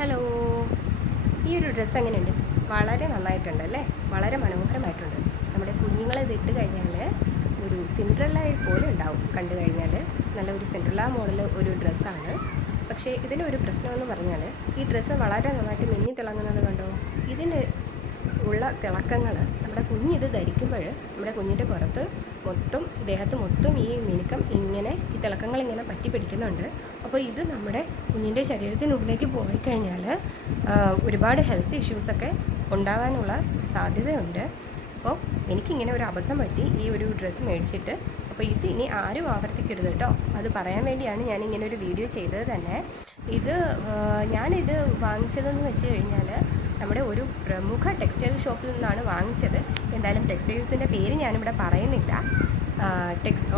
Hello, ഈ ഒരു dress എങ്ങനെയുണ്ട്? വളരെ നന്നായിട്ടുണ്ട് അല്ലേ? വളരെ മനോഹരമായിട്ടുണ്ട്. നമ്മുടെ കുഞ്ഞുങ്ങൾ ഇതിട്ട് കഴിഞ്ഞാൽ ഒരു സിൻഡ്രല്ല പോലെ ഉണ്ടാവും. കണ്ടു കഴിഞ്ഞാൽ നല്ല ഒരു സിൻഡ്രല്ല മോഡൽ ഒരു ഡ്രസ്സാണ്. പക്ഷേ ഇതിനൊരു പ്രശ്നമെന്ന് പറഞ്ഞാൽ ഈ ഡ്രസ്സ് വളരെ നന്നായിട്ട് മിന്നി തിളങ്ങുന്നത് കണ്ടോ. ഇതിന് ഉള്ള തിളക്കങ്ങൾ നമ്മുടെ കുഞ്ഞിത് ധരിക്കുമ്പോൾ നമ്മുടെ കുഞ്ഞിൻ്റെ പുറത്ത് മൊത്തം ദേഹത്ത് മൊത്തം ഈ മിനുക്കം ഇങ്ങനെ ഈ തിളക്കങ്ങൾ ഇങ്ങനെ പറ്റി പിടിക്കുന്നുണ്ട്. അപ്പോൾ ഇത് നമ്മുടെ കുഞ്ഞിൻ്റെ ശരീരത്തിനുള്ളിലേക്ക് പോയിക്കഴിഞ്ഞാൽ ഒരുപാട് ഹെൽത്ത് ഇഷ്യൂസൊക്കെ ഉണ്ടാകാനുള്ള സാധ്യതയുണ്ട്. അപ്പോൾ എനിക്കിങ്ങനെ ഒരു അബദ്ധം പറ്റി ഈ ഒരു ഡ്രസ്സ് മേടിച്ചിട്ട്. അപ്പോൾ ഇത് ഇനി ആരും ആവർത്തിക്കരുത് കേട്ടോ. അത് പറയാൻ വേണ്ടിയാണ് ഞാനിങ്ങനെ ഒരു വീഡിയോ ചെയ്തത് തന്നെ. ഞാനിത് വാങ്ങിച്ചതെന്ന് വെച്ച് കഴിഞ്ഞാൽ നമ്മുടെ ഒരു പ്രമുഖ ടെക്സ്റ്റൈൽ ഷോപ്പിൽ നിന്നാണ് വാങ്ങിച്ചത്. എന്തായാലും ടെക്സ്റ്റൈൽസിൻ്റെ പേര് ഞാനിവിടെ പറയുന്നില്ല.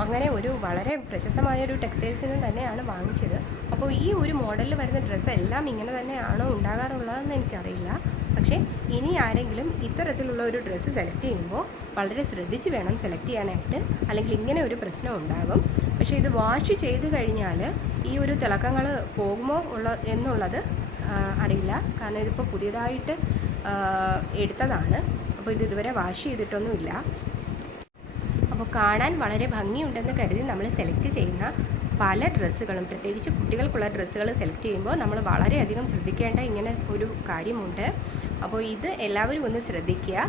അങ്ങനെ ഒരു വളരെ പ്രശസ്തമായൊരു ടെക്സ്റ്റൈൽസിൽ നിന്ന് തന്നെയാണ് വാങ്ങിച്ചത്. അപ്പോൾ ഈ ഒരു മോഡലിൽ വരുന്ന ഡ്രസ്സ് എല്ലാം ഇങ്ങനെ തന്നെയാണോ ഉണ്ടാകാറുള്ളതെന്ന് എനിക്കറിയില്ല. പക്ഷേ ഇനി ആരെങ്കിലും ഇത്തരത്തിലുള്ള ഒരു ഡ്രസ്സ് സെലക്ട് ചെയ്യുമ്പോൾ വളരെ ശ്രദ്ധിച്ച് വേണം സെലക്ട് ചെയ്യാനായിട്ട്, അല്ലെങ്കിൽ ഇങ്ങനെ ഒരു പ്രശ്നം ഉണ്ടാകും. പക്ഷേ ഇത് വാഷ് ചെയ്ത് കഴിഞ്ഞാൽ ഈ ഒരു തിളക്കങ്ങൾ പോകുമോ എന്നുള്ളത് അറിയില്ല. കാരണം ഇതിപ്പോൾ പുതിയതായിട്ട് എടുത്തതാണ്. അപ്പോൾ ഇതുവരെ വാഷ് ചെയ്തിട്ടൊന്നുമില്ല. അപ്പോൾ കാണാൻ വളരെ ഭംഗിയുണ്ടെന്ന് കരുതി നമ്മൾ സെലക്ട് ചെയ്യുന്ന പല ഡ്രസ്സുകളും, പ്രത്യേകിച്ച് കുട്ടികൾക്കുള്ള ഡ്രസ്സുകൾ സെലക്ട് ചെയ്യുമ്പോൾ നമ്മൾ വളരെയധികം ശ്രദ്ധിക്കേണ്ട ഇങ്ങനെ ഒരു കാര്യമുണ്ട്. അപ്പോൾ ഇത് എല്ലാവരും ഒന്ന് ശ്രദ്ധിക്കുക.